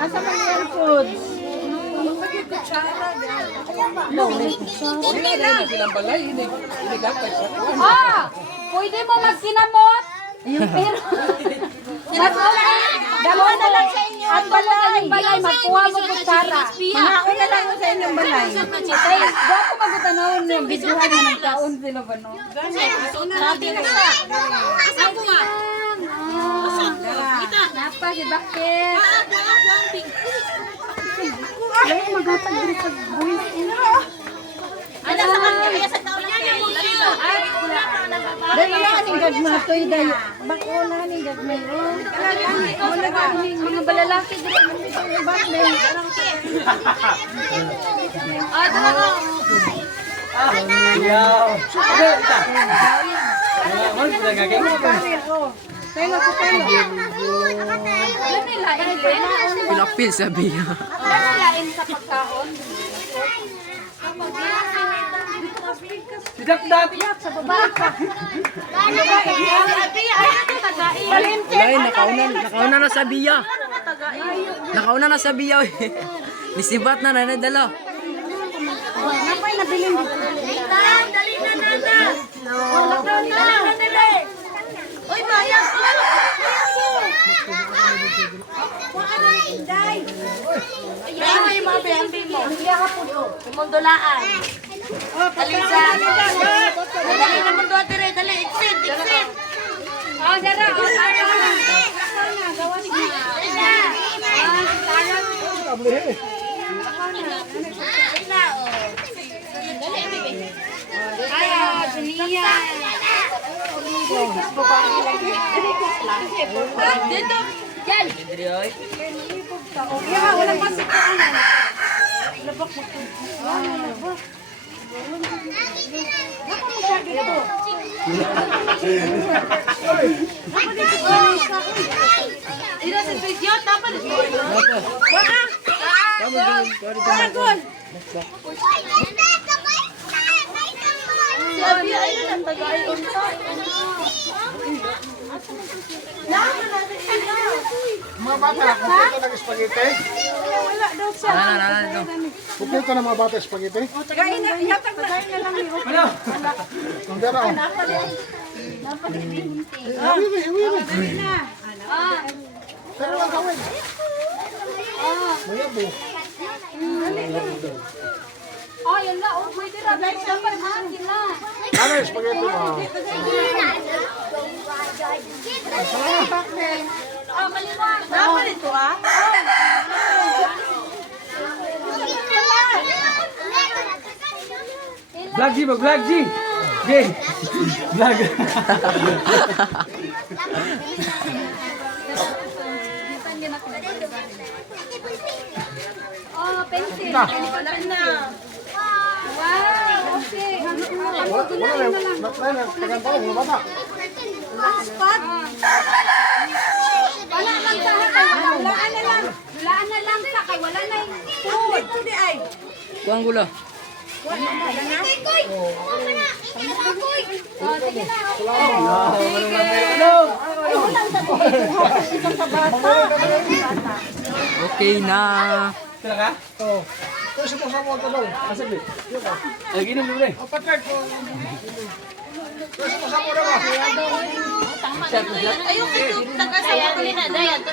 Asa man yung foods? Pwede mo magkinamot? Yung pero. Dalawa na lang sa inyo ang balay. Balay, magkuha mo kutsara. Mga na lang sa inyong balay. Tay, dapat magtanawon yung bidyuhan na nagkaon sila ba no? Sabi na sa. Napa si Bakit? Ay, magatag din sa buwis. Ano sa kanya sa taon niya yung dahil na aning gagmatoy dahil bako na aning gagmay. Mga balalaki dito. Pilapil sabi niya. Lain sa pagkaon. Lain, nakauna na sa biya. Nakauna na sa biya. Nisibat na nanadala. Napay nabilin dito. Dali na nana. Oy, mayang ko. Yan ay mga bembe mo. Mundulaan. Talisa. Dali na mundo atire, dali exit. Oh, dara, tara. Gawan niya. Ay, Julia. Dito. Yan. Yeah, wala pa sa kanan. Labak mo. Ira sa video dapat ito. Sabi ay nang tagay unta. Mga bata, kumpleto ng spaghetti? Wala daw siya. Kumpleto ng mga bata spaghetti? Tagayin na, yatag na lang ni Opo. Ang dara, oh. Iwi. Pero ang gawin. Mayabo. Oh, yan na. Oh, pwede na. Guys, dapat makin na. Ano yung spaghetti mo? Oh, maliwan. Dapat ito ah. Vlog G, vlog G. G. Vlog. Oh, pencil. Wala na. Wow, okay. Wala na, paganda mga bata. Spot. Wala lang sa kay walaan na lang. Walaan na lang sa kay wala na yung food. Hindi ay. Kuang gula. Oh, sige na. Okay na. Sila ka? Oo. Ito sa mga mo tanong. Asap eh. Inom mo rin. Patrick. Ito sa mga mo daw. Ayun, taga sa kulina. Dayan,